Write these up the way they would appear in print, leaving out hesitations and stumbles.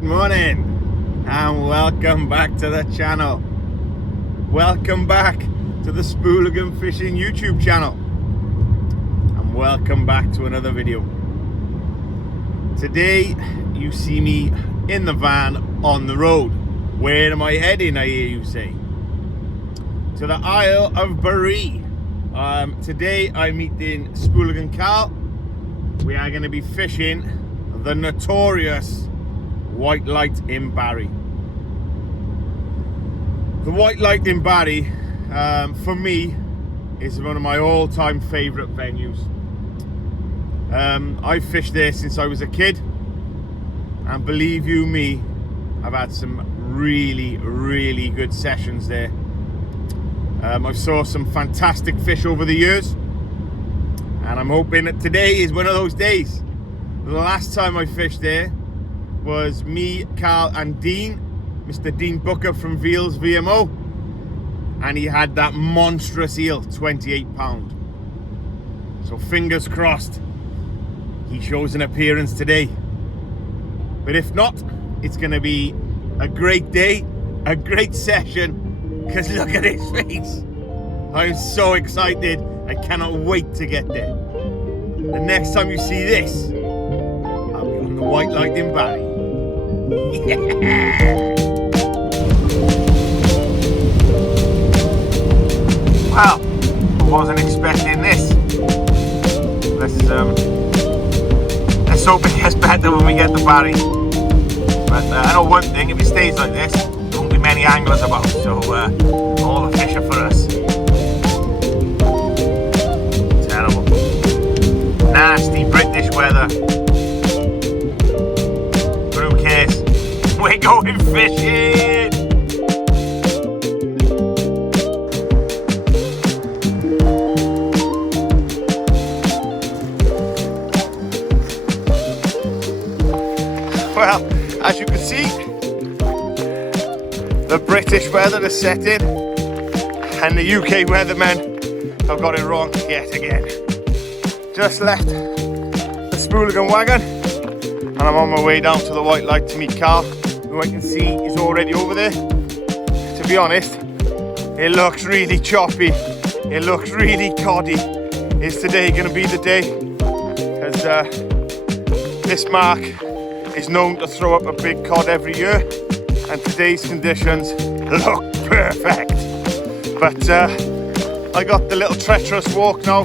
Good morning and welcome back to the channel. Welcome back to the Spooligan Fishing YouTube channel. And welcome back to another video. Today you see me in the van on the road. Where am I heading, I hear you say? To the Isle of Barry. Today I'm meeting Spooligan Carl. We are going to be fishing the notorious Whitelight in Barry. The Whitelight in Barry, for me, is one of my all-time favourite venues. I've fished there since I was a kid, and believe you me, I've had some really good sessions there. I've saw some fantastic fish over the years, and I'm hoping that today is one of those days. The last time I fished there was me, Carl and Dean, Mr. Dean Booker from Veals VMO, and he had that monstrous eel, 28 pound. So fingers crossed he shows an appearance today. But if not, it's going to be a great day, a great session, because look at his face. I'm so excited. I cannot wait to get there. The next time you see this, I'll be on the Whitelight in Barry. Yeah! Well, I wasn't expecting this. Let's hope it gets better when we get to Barry. But I know one thing, if it stays like this, there won't be many anglers about, so all the fish are for us. Terrible. Nasty British weather. But who cares? We're going fishing! Well, as you can see, the British weather is set in, and the UK weathermen have got it wrong yet again. Just left the Spooligan wagon, and I'm on my way down to the Whitelight to meet Carl, who I can see is already over there. To be honest, it looks really choppy, it looks really coddy. Is today going to be the day? Because this mark is known to throw up a big cod every year, and today's conditions look perfect. But I got the little treacherous walk now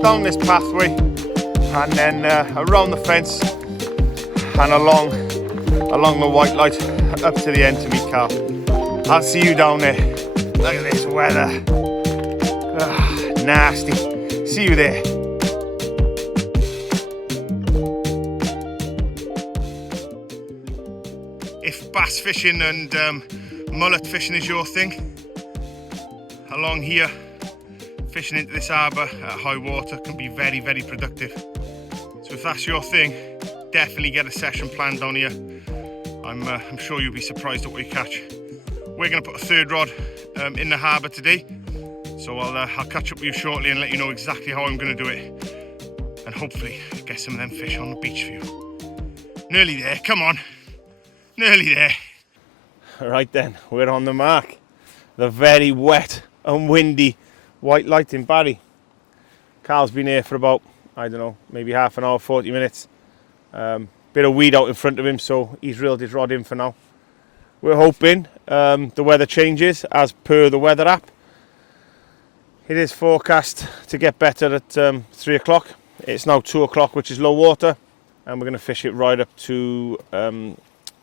down this pathway, and then around the fence and along the Whitelight up to the end to meet Carl. I'll see you down there. Look at this weather. Nasty. See you there. If bass fishing and mullet fishing is your thing, along here, fishing into this harbour at high water can be very productive. So if that's your thing, definitely get a session planned down here. I'm sure you'll be surprised at what you catch. We're going to put a third rod in the harbour today, so I'll catch up with you shortly and let you know exactly how I'm going to do it, and hopefully get some of them fish on the beach for you. Nearly there, come on. Nearly there. Right then, we're on the mark. The very wet and windy Whitelight in Barry. Carl's been here for about, I don't know, maybe half an hour, 40 minutes. Bit of weed out in front of him, so he's reeled his rod in for now. We're hoping the weather changes as per the weather app. It is forecast to get better at 3 o'clock. It's now 2 o'clock, which is low water, and we're going to fish it right up to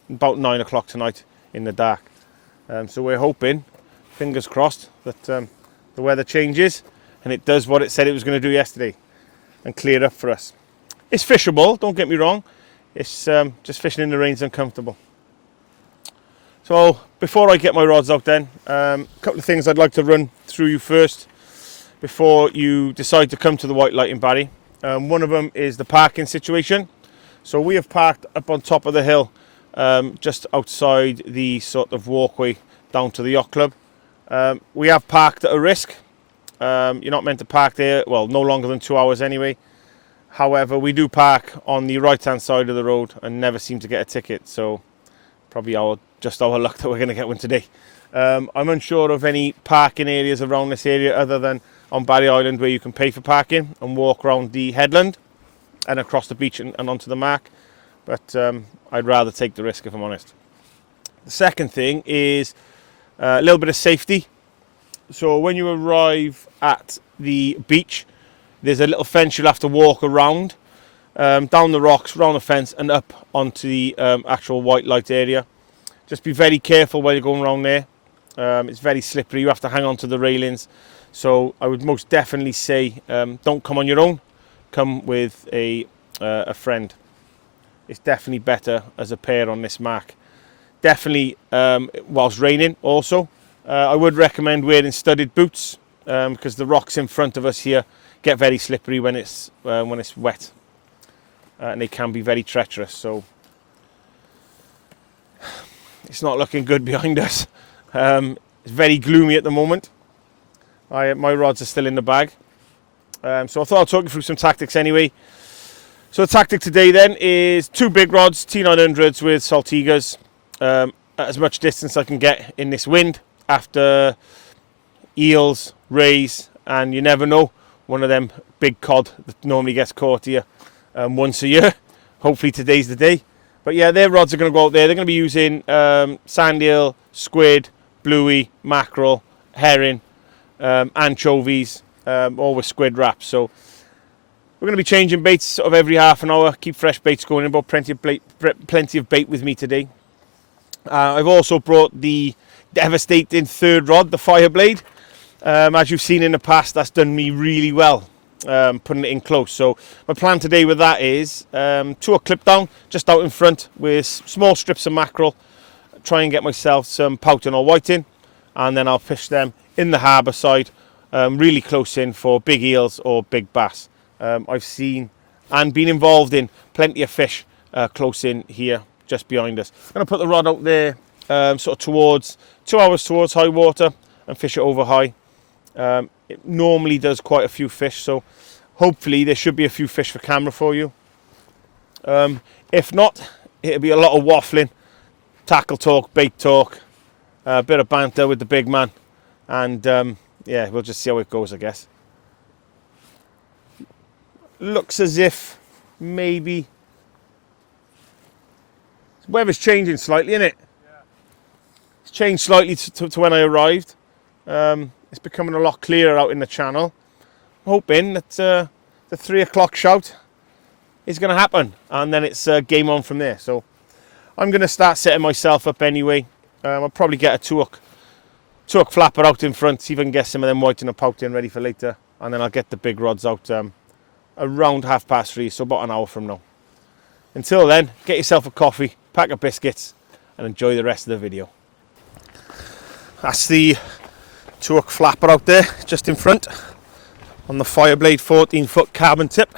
about 9 o'clock tonight in the dark. So we're hoping, fingers crossed, that the weather changes and it does what it said it was going to do yesterday and clear up for us. It's fishable, don't get me wrong. It's just fishing in the rain's uncomfortable. So before I get my rods out then, a couple of things I'd like to run through you first before you decide to come to the Whitelight in Barry. One of them is the parking situation. So we have parked up on top of the hill, just outside the sort of walkway down to the yacht club. We have parked at a risk. You're not meant to park there, well, no longer than 2 hours anyway. However, we do park on the right hand side of the road and never seem to get a ticket, so probably just our luck that we're going to get one today. I'm unsure of any parking areas around this area other than on Barry Island, where you can pay for parking and walk around the headland and across the beach and onto the mark. But I'd rather take the risk, if I'm honest. The second thing is a little bit of safety. So when you arrive at the beach, there's a little fence you'll have to walk around, down the rocks, round the fence and up onto the actual Whitelight area. Just be very careful while you're going around there. It's very slippery. You have to hang on to the railings. So I would most definitely say don't come on your own. Come with a friend. It's definitely better as a pair on this mark. Definitely whilst raining also. I would recommend wearing studded boots because the rocks in front of us here get very slippery when it's wet. And they can be very treacherous. So it's not looking good behind us. It's very gloomy at the moment. My rods are still in the bag. So I thought I'd talk you through some tactics anyway. So the tactic today then is 2 big rods, T900s with Saltigas, at as much distance I can get in this wind after eels, rays, and you never know, one of them big cod that normally gets caught here once a year. Hopefully today's the day. But yeah, their rods are going to go out there. They're going to be using sand eel, squid, bluey, mackerel, herring, anchovies, all with squid wraps. So we're going to be changing baits sort of every half an hour, keep fresh baits going. About plenty of bait with me today. I've also brought the devastating third rod, the Fireblade. As you've seen in the past, that's done me really well, putting it in close. So my plan today with that is to a clip down just out in front with small strips of mackerel, try and get myself some pouting or whiting, and then I'll fish them in the harbour side, really close in for big eels or big bass. I've seen and been involved in plenty of fish close in here just behind us. I'm going to put the rod out there sort of towards 2 hours towards high water and fish it over high. It normally does quite a few fish, so hopefully there should be a few fish for camera for you. If not, it'll be a lot of waffling, tackle talk, bait talk, a bit of banter with the big man, and yeah, we'll just see how it goes, I guess. Looks as if maybe the weather's changing slightly, isn't it? Yeah. It's changed slightly to when I arrived. It's becoming a lot clearer out in the channel. I'm hoping that the 3 o'clock shout is going to happen, and then it's game on from there. So I'm going to start setting myself up anyway. I'll probably get a 2-hook flapper out in front, see if I can get some of them whiting and pouting ready for later, and then I'll get the big rods out around 3:30, so about an hour from now. Until then, get yourself a coffee, pack of biscuits, and enjoy the rest of the video. That's the 2-hook flapper out there, just in front, on the Fireblade 14-foot carbon tip.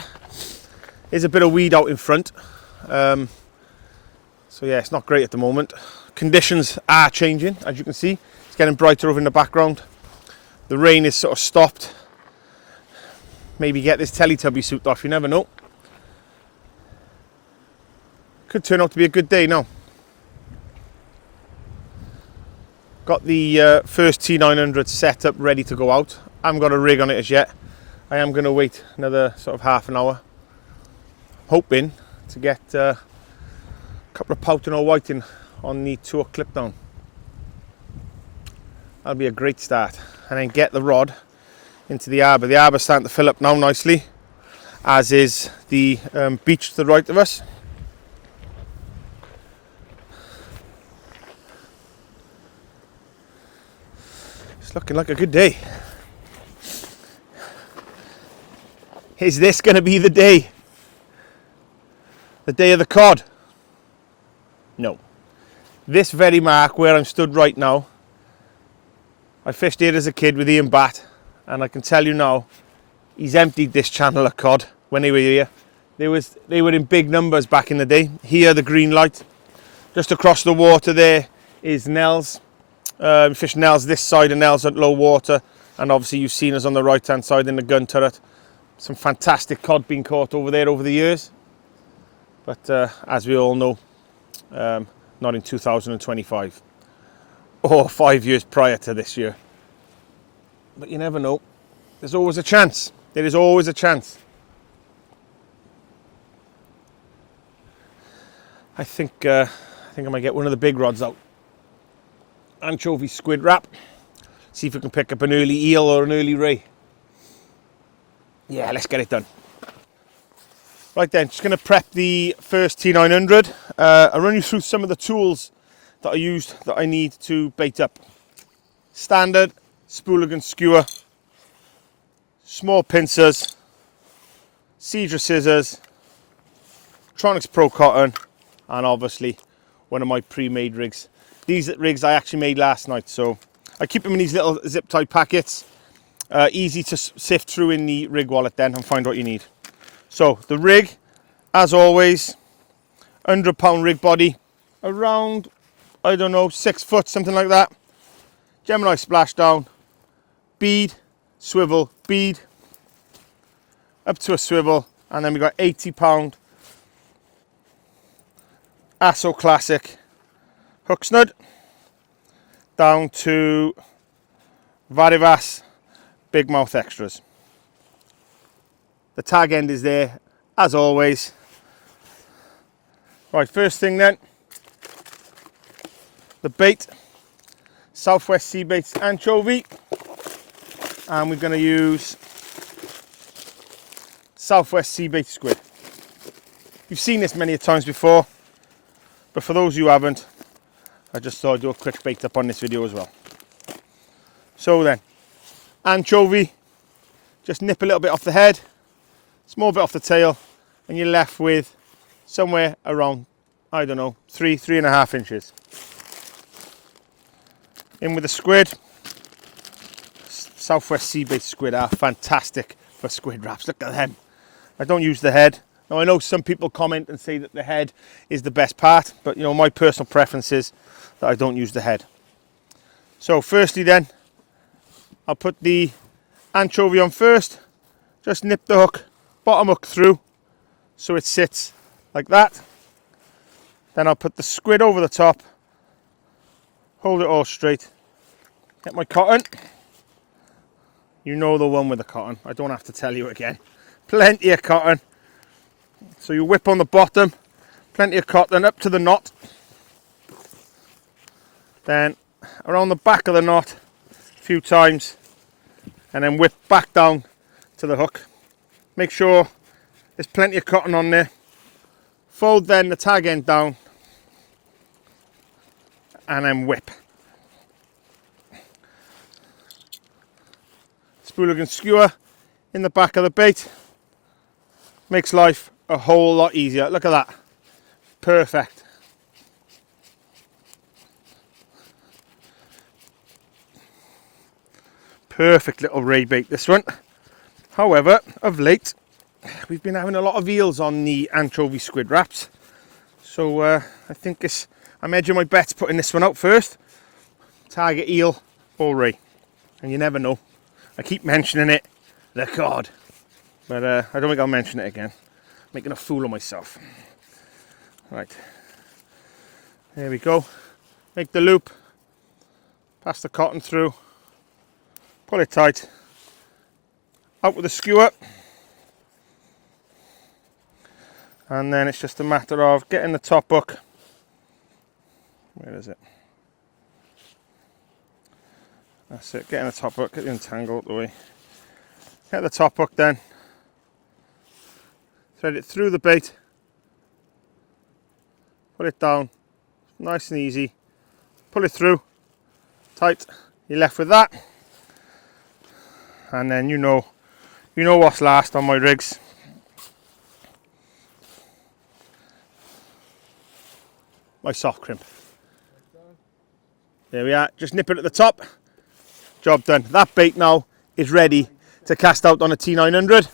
There's a bit of weed out in front, so yeah, it's not great at the moment. Conditions are changing, as you can see. It's getting brighter over in the background. The rain is sort of stopped. Maybe get this Teletubby suit off, you never know. Could turn out to be a good day now. Got the first T900 set up ready to go out. I haven't got a rig on it as yet. I am going to wait another sort of half an hour, hoping to get a couple of pouting or whiting on the 2-hook clip down. That'll be a great start. And then get the rod into the harbour. The harbour's starting to fill up now nicely, as is the beach to the right of us. It's looking like a good day. Is this going to be the day? The day of the cod? No. This very mark where I'm stood right now, I fished here as a kid with Ian Batt, and I can tell you now, he's emptied this channel of cod when they were here. They were in big numbers back in the day. Here, the green light. Just across the water there is Nels. Fish Nels this side and Nels at low water. And obviously you've seen us on the right hand side in the gun turret. Some fantastic cod being caught over there over the years. But as we all know, not not in 2025. Or 5 years prior to this year. But you never know. There's always a chance. There is always a chance. I think I might get one of the big rods out. Anchovy squid wrap. See if we can pick up an early eel or an early ray. Yeah, let's get it done. Right then, just going to prep the first T900. I'll run you through some of the tools that I used that I need to bait up. Standard Spooligan skewer, small pincers, Cedra scissors, Tronics Pro cotton, and obviously one of my pre-made rigs. These rigs I actually made last night, so I keep them in these little zip tie packets. Easy to sift through in the rig wallet then and find what you need. So the rig, as always, £100 rig body, around, I don't know, 6 foot, something like that. Gemini splashdown, bead, swivel, bead, up to a swivel, and then we got £80 Asso Classic hook snud, down to Varivas Big Mouth Extras. The tag end is there, as always. Right, first thing then, the bait, Southwest Sea Baits anchovy, and we're going to use Southwest Sea Bait squid. You've seen this many times before, but for those who haven't, I just thought I'd do a quick bait up on this video as well. So then, anchovy, just nip a little bit off the head, small bit off the tail, and you're left with somewhere around, I don't know, 3.5 inches. In with the squid. Southwest Sea Bait squid are fantastic for squid wraps. Look at them. I don't use the head. Now I know some people comment and say that the head is the best part, but you know, my personal preference is that I don't use the head. So firstly then, I'll put the anchovy on first. Just nip the hook, bottom hook through, so it sits like that. Then I'll put the squid over the top, hold it all straight, get my cotton. You know the one with the cotton, I don't have to tell you again. Plenty of cotton. So you whip on the bottom, plenty of cotton up to the knot. Then around the back of the knot a few times, and then whip back down to the hook. Make sure there's plenty of cotton on there. Fold then the tag end down, and then whip. Spooligan skewer in the back of the bait makes life a whole lot easier. Look at that, perfect. Perfect little ray bait, this one. However, of late we've been having a lot of eels on the anchovy squid wraps, so I think I'm edging my bets putting this one out first. Target eel or ray, and you never know. I keep mentioning it, the cod, but I don't think I'll mention it again. Making a fool of myself. Right, there we go. Make the loop, pass the cotton through, pull it tight, out with the skewer, and then it's just a matter of getting the top hook. Where is it? That's it, getting the top hook, get the entangle out the way. Get the top hook then, thread it through the bait, put it down, nice and easy, pull it through, tight, you're left with that. And then you know what's last on my rigs. My soft crimp. There we are, just nip it at the top. Job done. That bait now is ready to cast out on a T900.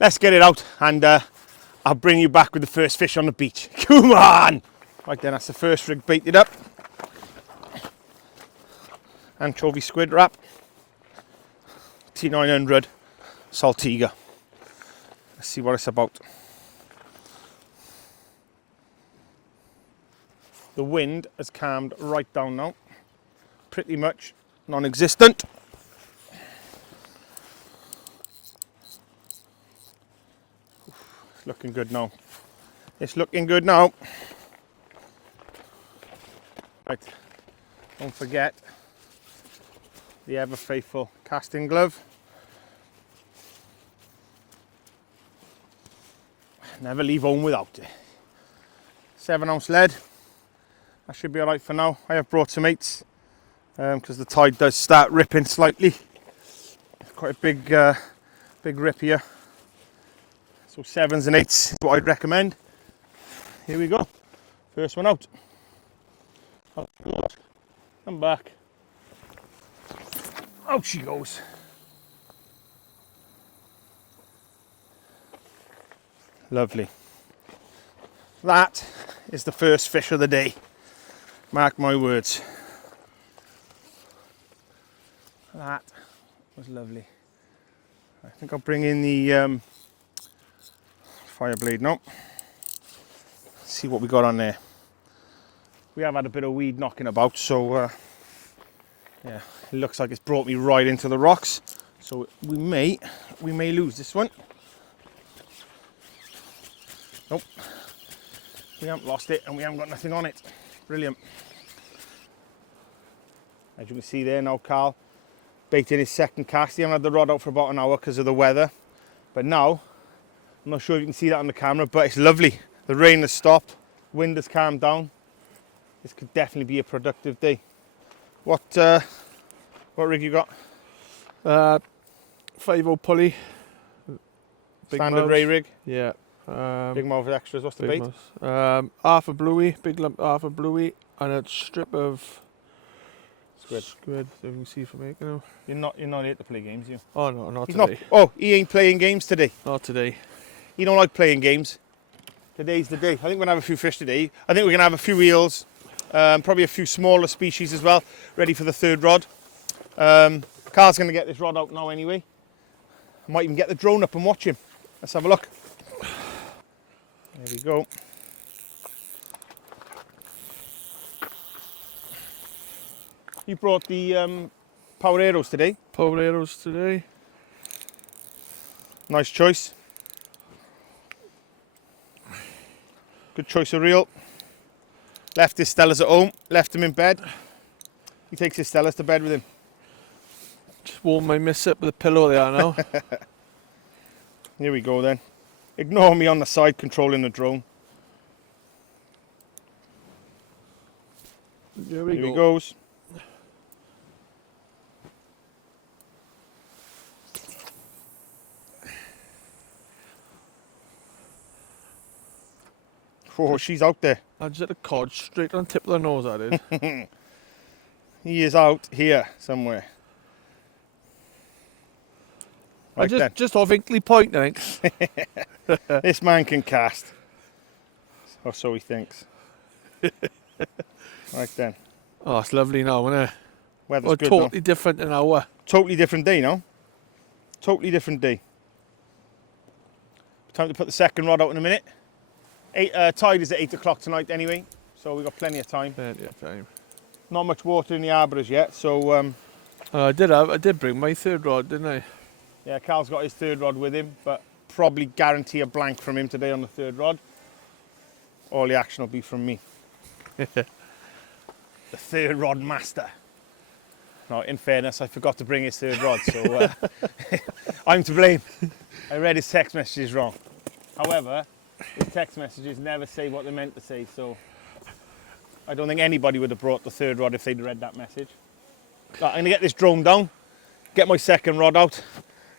Let's get it out, and I'll bring you back with the first fish on the beach. Come on! Right then, that's the first rig baited up. Anchovy squid wrap. T900 Saltiga. Let's see what it's about. The wind has calmed right down now. Pretty much non-existent. It's looking good now. It's looking good now. Right, don't forget the ever faithful casting glove. Never leave home without it. 7-ounce lead. That should be all right for now. I have brought some 8s because the tide does start ripping slightly. Quite a big rip here. So 7s and 8s is what I'd recommend. Here we go. First one out. Come back. Out she goes. Lovely. That is the first fish of the day. Mark my words. That was lovely. I think I'll bring in the fire blade now. See what we got on there. We have had a bit of weed knocking about, so yeah, it looks like it's brought me right into the rocks. So we may lose this one. Nope, we haven't lost it, and we haven't got nothing on it. Brilliant. As you can see there now, Carl baiting his second cast. He hasn't had the rod out for about an hour because of the weather, but now, I'm not sure if you can see that on the camera, but it's lovely. The rain has stopped, wind has calmed down. This could definitely be a productive day. What rig you got? 5/0 pulley. Big Standard mouth. ray rig? Yeah. Big mouth extras. What's the bait? Half a bluey, big lump, half a bluey, and a strip of squid. Squid. So you can see from here, you know. You're not here to play games, you? Oh no, not He's today. not. Oh, he ain't playing games today. Not today. He don't like playing games. Today's the day. I think we're gonna have a few fish today. I think we're gonna have a few eels, probably a few smaller species as well, ready for the third rod. Carl's gonna get this rod out now anyway. I might even get the drone up and watch him. Let's have a look. There we go. You brought the power arrows today. Power arrows today. Nice choice. Good choice of reel. Left his Stellas at home, left him in bed. He takes his Stellas to bed with him. Just warm my miss up with a pillow there now. Here we go then. Ignore me on the side controlling the drone. Here we Here go. he goes. Oh, she's out there. I just had a cod straight on the tip of the nose, I did. He is out here somewhere. I Right just off Inkley Point, I think. then. This man can cast. Or so he thinks. Right then. Oh, it's lovely now, isn't it? Weather's Well, good totally now. different than our. Totally different day now. Totally different day. Time to put the second rod out in a minute. Tide is at 8 o'clock tonight anyway, so we've got plenty of time. Plenty of time. Not much water in the harbour as yet, so I did bring my third rod, didn't I? yeah, Carl's got his third rod with him, but probably guarantee a blank from him today on the third rod. All the action will be from me. The third rod master. No, in fairness, I forgot to bring his third rod, so I'm to blame. I read his text messages wrong. However, his text messages never say what they're meant to say, so I don't think anybody would have brought the third rod if they'd read that message. Right, I'm going to get this drone down, get my second rod out,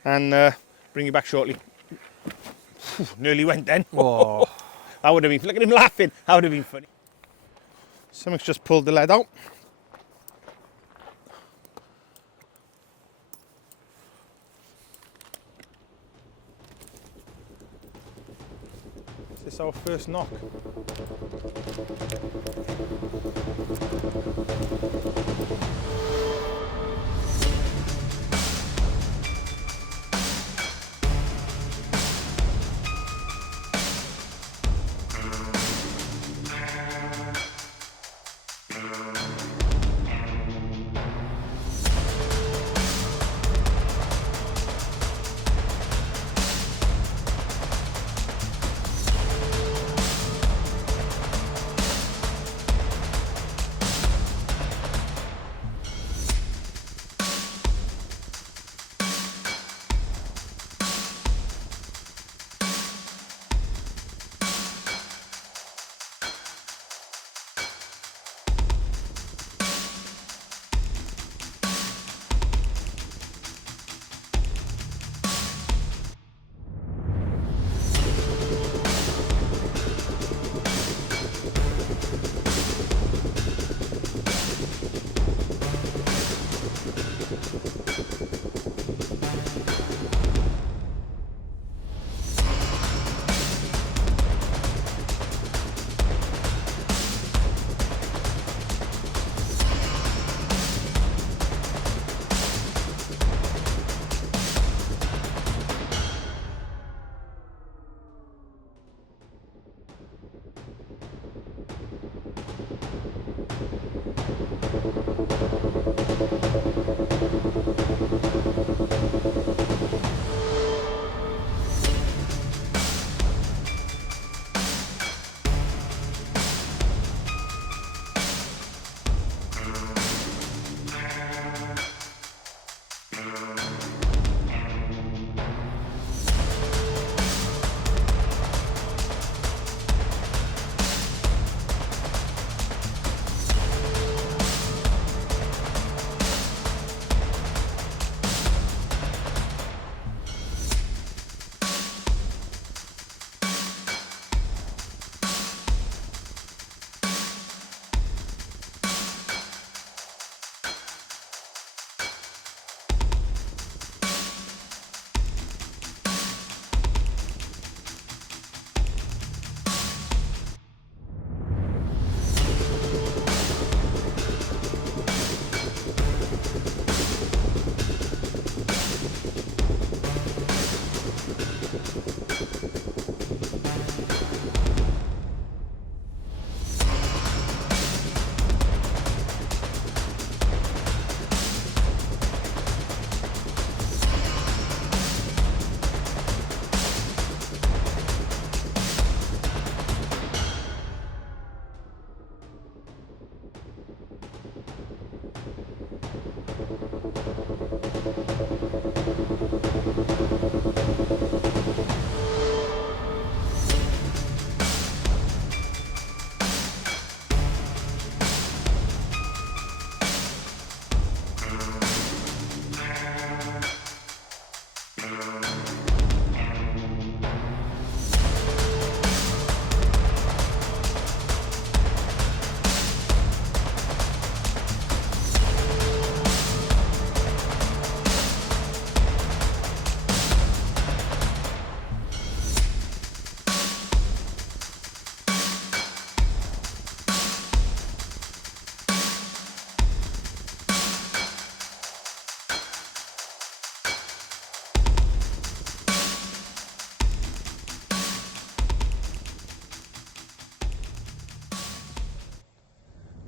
and bring you back shortly. Nearly went then. Oh. That would have been, look at him laughing, that would have been funny. Something's just pulled the lead out. Is this our first knock?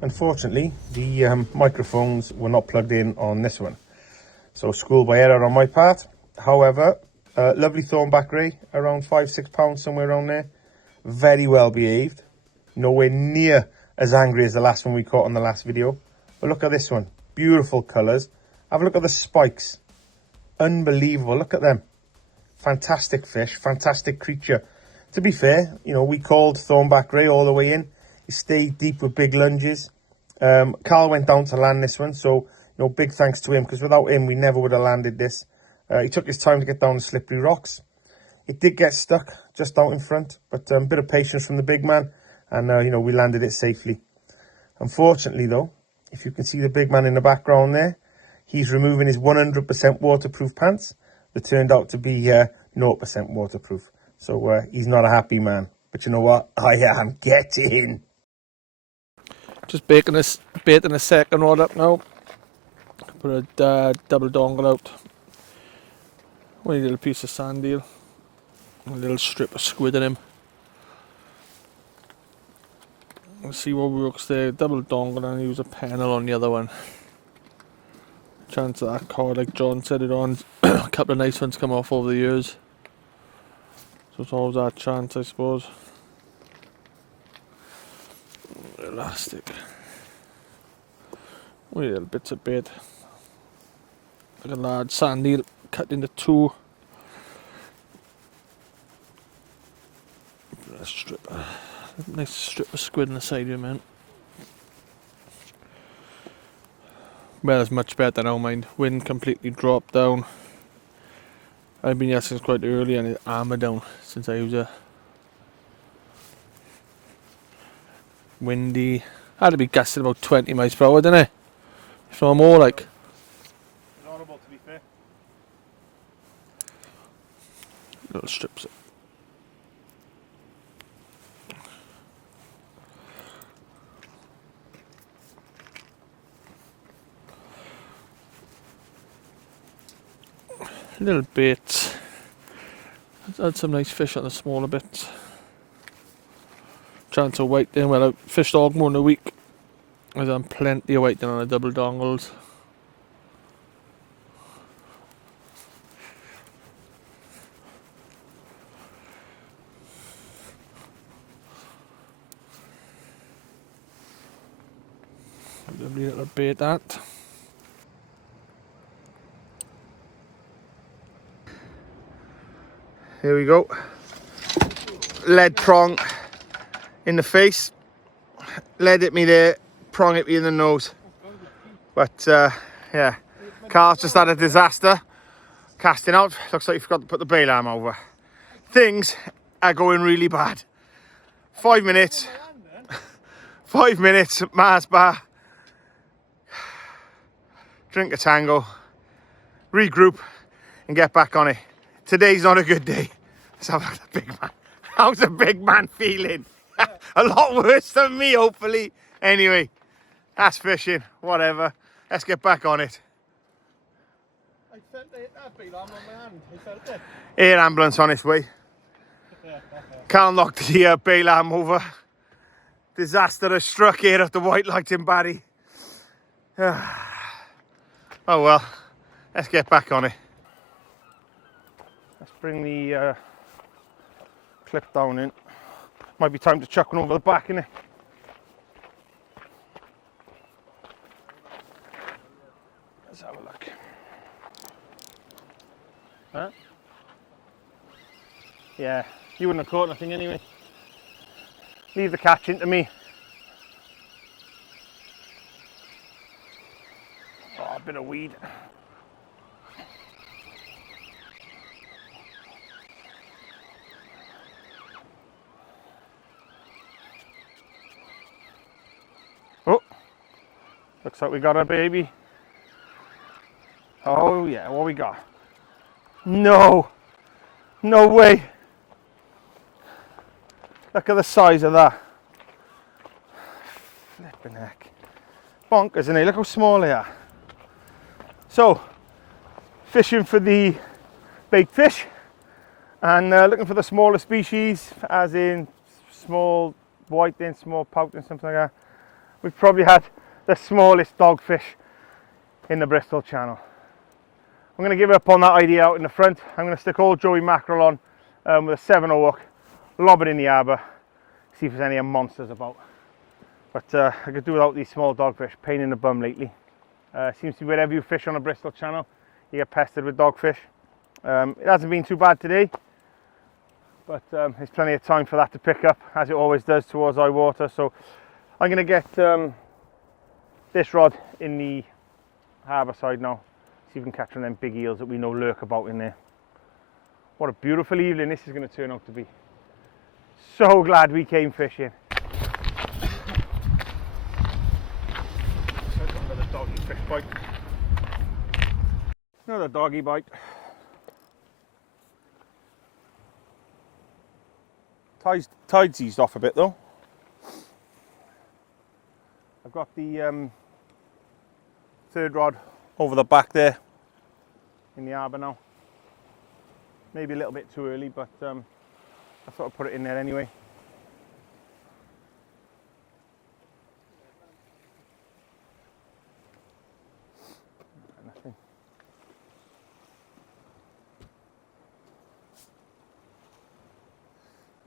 Unfortunately, the microphones were not plugged in on this one. So school by error on my part. However, lovely thornback ray, around £5–6, somewhere around there. Very well behaved. Nowhere near as angry as the last one we caught on the last video. But look at this one. Beautiful colours. Have a look at the spikes. Unbelievable. Look at them. Fantastic fish. Fantastic creature. To be fair, you know, we called thornback ray all the way in. He stayed deep with big lunges. Carl went down to land this one. So, you know, big thanks to him, because without him, we never would have landed this. He took his time to get down the slippery rocks. It did get stuck just out in front, but a bit of patience from the big man, and you know, we landed it safely. Unfortunately though, if you can see the big man in the background there, he's removing his 100% waterproof pants that turned out to be 0% waterproof. So he's not a happy man. But you know what? I am getting. Just baiting a second rod up now. Put a double dongle out. One little piece of sand eel. A little strip of squid in him. Let's see what works there. Double dongle and use a pennel on the other one. Chance of that cod, like John said it on, a couple of nice ones come off over the years. So it's always that chance, I suppose. Elastic. Only little bits of bait. Like a large sand eel cut into two. A nice strip of squid on the side here, man. Well, it's much better now, mind. Wind completely dropped down. I've been here since quite early and it's armoured down since I was windy. Had to be gusting about 20 miles per hour, didn't it? If not more, like. Horrible, to be fair. Little strips. Little bits. Had some nice fish on the smaller bits. Chance of whiting. Well, I fished all more in a week. I've done plenty of whiting on the double dongles. Lovely little bait that. Here we go. Lead prong in the face. Lead hit me there, prong hit me in the nose. But yeah, Carl's just had a disaster. Casting out, looks like he forgot to put the bail arm over. Things are going really bad. 5 minutes. 5 minutes, Mars bar. Drink a tango, regroup and get back on it. Today's not a good day. Let's have a look at the big man. How's the big man feeling? A lot worse than me, hopefully. Anyway, that's fishing, whatever. Let's get back on it. I felt that bail arm on my hand. I felt it. Air ambulance on its way. Carl knocked the bail arm over. Disaster has struck here at the Whitelight in Barry. Oh well, let's get back on it. Let's bring the clip down in. Might be time to chuck one over the back, innit? Let's have a look. Huh? Yeah, you wouldn't have caught nothing anyway. Leave the catching to me. Oh, a bit of weed. Oh, looks like we got a baby. Oh yeah, what we got? No, no way. Look at the size of that. Flipping heck. Bonkers, isn't it? Look how small they are. So, fishing for the bait fish and looking for the smaller species, as in small whiting, small pouting, something like that. we've probably had the smallest dogfish in the Bristol Channel. I'm going to give up on that idea out in the front. I'm going to stick old Joey mackerel on with a 7/0 hook, lob it in the harbour, see if there's any monsters about. But I could do without these small dogfish, pain in the bum lately. Seems to be wherever you fish on the Bristol Channel, you get pestered with dogfish. It hasn't been too bad today, but there's plenty of time for that to pick up, as it always does towards high water. So I'm going to get this rod in the harbour side now, see if we can catch one of them big eels that we know lurk about in there. What a beautiful evening this is going to turn out to be. So glad we came fishing. Another doggy fish bite. Another doggy bite. Tide's eased off a bit though. I've got the third rod over the back there in the harbour now. Maybe a little bit too early, but I thought I'd put it in there anyway. Nothing.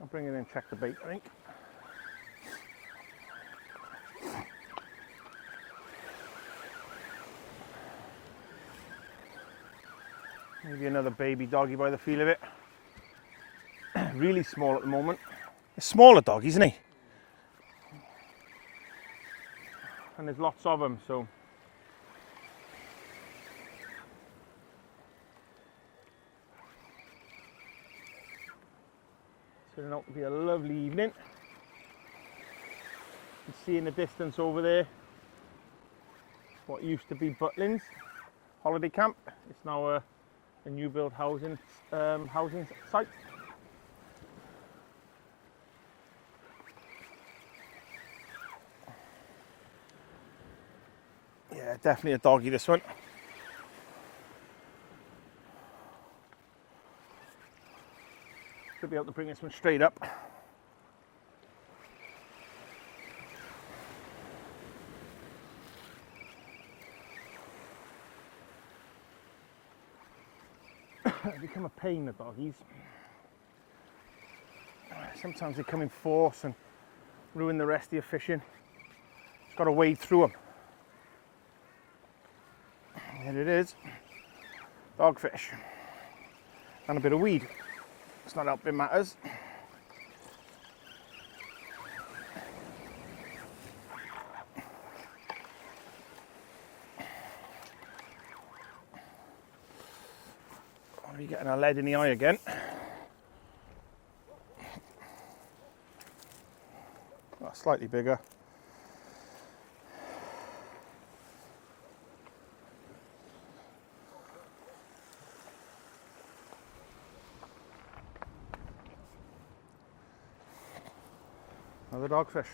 I'll bring it in and check the bait, I think. Maybe another baby doggy by the feel of it. Really small at the moment. A smaller dog, isn't he? And there's lots of them, so. It's turning out to be a lovely evening. You can see in the distance over there what used to be Butlins holiday camp. It's now a new build housing site. Yeah, definitely a doggy, this one. Should be able to bring this one straight up. Become a pain, the doggies. Sometimes they come in force and ruin the rest of your fishing. Just got to wade through them. There it is, dogfish and a bit of weed. It's not helping matters. Are you getting a lead in the eye again? Oh, slightly bigger. Another dogfish.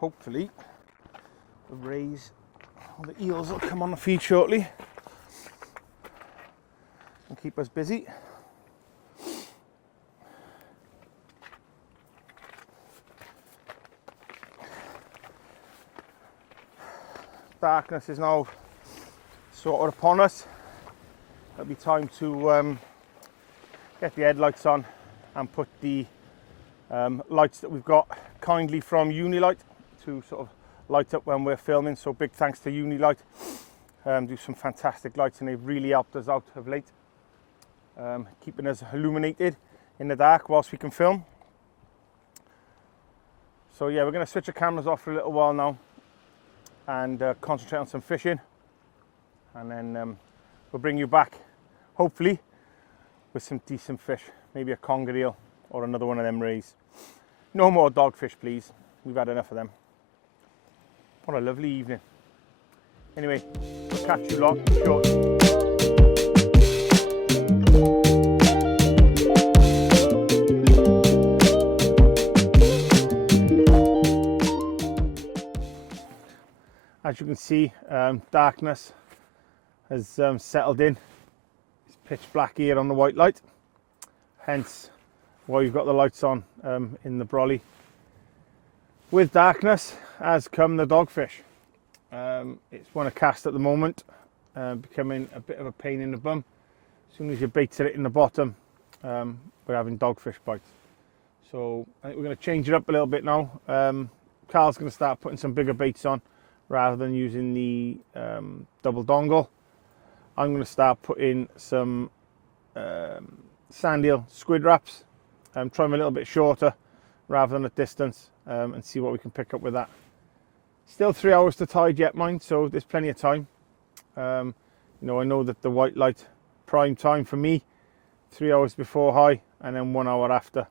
Hopefully the rays or the eels will come on the feed shortly and keep us busy. Darkness is now sort of upon us. It'll be time to get the headlights on and put the lights that we've got kindly from Whitelight to sort of light up when we're filming. So big thanks to Whitelight. Do some fantastic lights, and they've really helped us out of late, keeping us illuminated in the dark whilst we can film. So yeah, we're going to switch the cameras off for a little while now and concentrate on some fishing, and then we'll bring you back hopefully with some decent fish, maybe a conger eel or another one of them rays. No more dogfish, please. We've had enough of them. What a lovely evening. Anyway, we'll catch you lot shortly. As you can see, darkness has settled in. It's pitch black here on the Whitelight, hence while you've got the lights on in the brolly. With darkness has come the dogfish. It's one of cast at the moment, becoming a bit of a pain in the bum. As soon as your bait's it in the bottom, we're having dogfish bites. So I think we're going to change it up a little bit now. Carl's going to start putting some bigger baits on rather than using the double dongle. I'm going to start putting some sand eel squid wraps. Try them a little bit shorter rather than at distance, and see what we can pick up with that. Still 3 hours to tide yet, mind, so there's plenty of time. You know, I know that the Whitelight prime time for me, 3 hours before high and then 1 hour after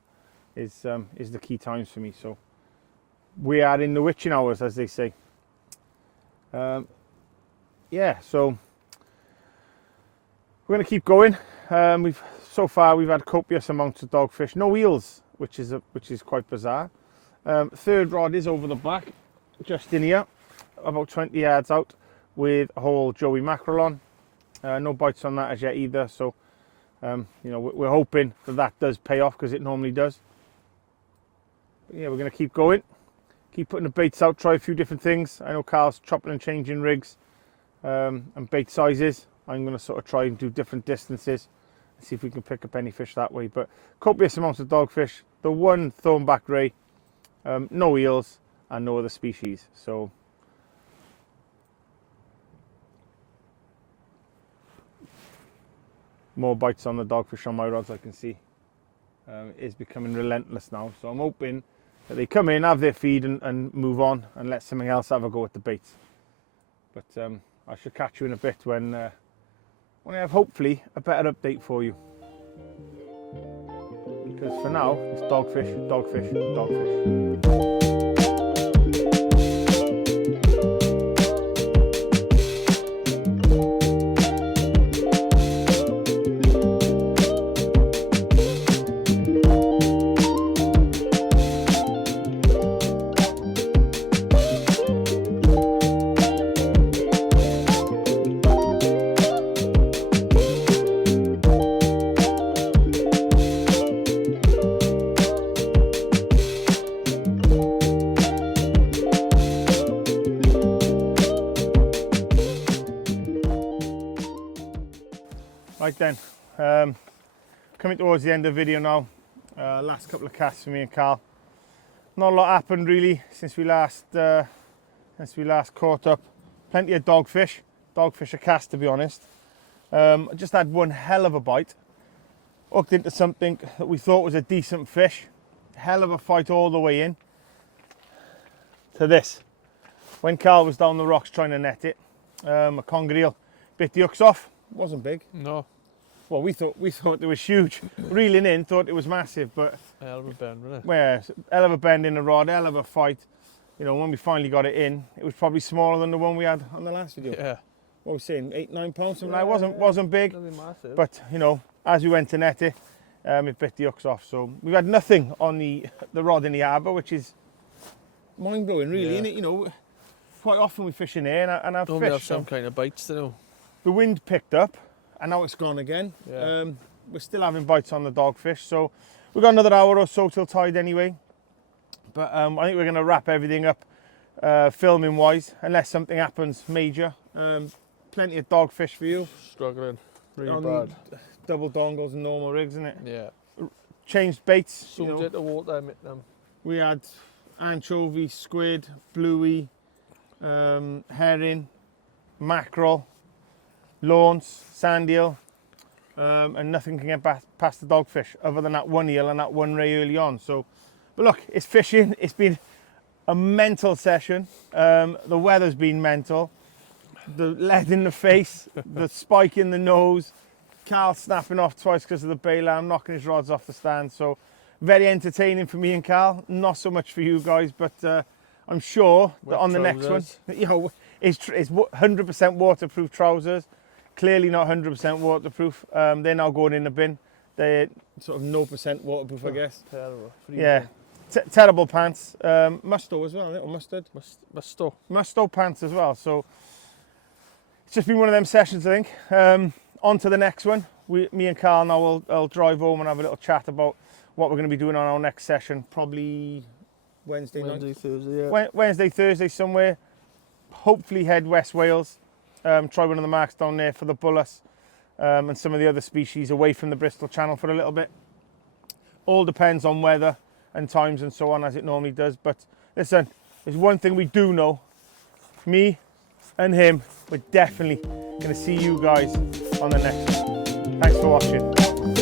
is the key times for me. So we are in the witching hours, as they say. Yeah, so we're going to keep going. So far we've had copious amounts of dogfish, no eels, which is quite bizarre. Third rod is over the back, just in here, about 20 yards out, with a whole joey mackerel on. No bites on that as yet either, so you know, we're hoping that does pay off, because it normally does. But yeah, we're going to keep going, keep putting the baits out, try a few different things. I know Carl's chopping and changing rigs and bait sizes. I'm going to sort of try and do different distances and see if we can pick up any fish that way. But copious amounts of dogfish, the one thornback ray, no eels and no other species. So more bites on the dogfish on my rods, I can see. It is becoming relentless now, so I'm hoping that they come in, have their feed and move on, and let something else have a go at the baits. But I shall catch you in a bit when I have hopefully a better update for you. Because for now it's dogfish, dogfish, dogfish. Right then, coming towards the end of the video now. Last couple of casts for me and Carl. Not a lot happened really since we last caught up. Plenty of dogfish a cast, to be honest. I just had one hell of a bite. Hooked into something that we thought was a decent fish. Hell of a fight all the way in to this. When Carl was down the rocks trying to net it, a conger eel bit the hooks off. Wasn't big. No. Well, we thought it was huge. Reeling in, thought it was massive, but Hell of a bend, wasn't it? well, hell of a bend in the rod, hell of a fight. You know, when we finally got it in, it was probably smaller than the one we had on the last video. Yeah. What were we saying, 8, 9 pounds, something like that. Wasn't big, Nothing massive. but you know, as we went to net it, it bit the hooks off. So we've had nothing on the rod in the harbour, which is mind blowing, really, Yeah. isn't it? You know, quite often we fish in here and have Don't fish. we have some So kind of bites to do? the wind picked up, and now it's gone again. Yeah. We're still having bites on the dogfish, so we've got another hour or so till tide anyway. But I think we're going to wrap everything up filming wise, unless something happens major. Plenty of dogfish for you. Struggling. Really on bad. Double dongles and normal rigs, isn't it? Yeah. Changed baits. Soon you know. hit the water, met them. We had anchovy, squid, bluey, herring, mackerel, lawns, sand eel, and nothing can get past the dogfish other than that one eel and that one ray early on. So, but look, it's fishing. It's been a mental session. The weather's been mental. The lead in the face, the spike in the nose, Carl snapping off twice because of the bailer, knocking his rods off the stand. So very entertaining for me and Carl. Not so much for you guys, but I'm sure that on the next one, you know, it's 100% waterproof trousers. Clearly not 100% waterproof. They're now going in the bin. They're sort of 0% waterproof, I guess. Terrible. Yeah, terrible pants. Musto as well, isn't it? Or mustard? Musto pants as well. So it's just been one of them sessions, I think. On to the next one. Me and Carl now will drive home and have a little chat about what we're going to be doing on our next session, probably Wednesday night. Thursday, yeah. Wednesday, Thursday somewhere. Hopefully head West Wales. Try one of the marks down there for the bullus and some of the other species away from the Bristol Channel for a little bit. All depends on weather and times and so on, as it normally does. But listen, there's one thing we do know. Me and him, we're definitely going to see you guys on the next one. Thanks for watching.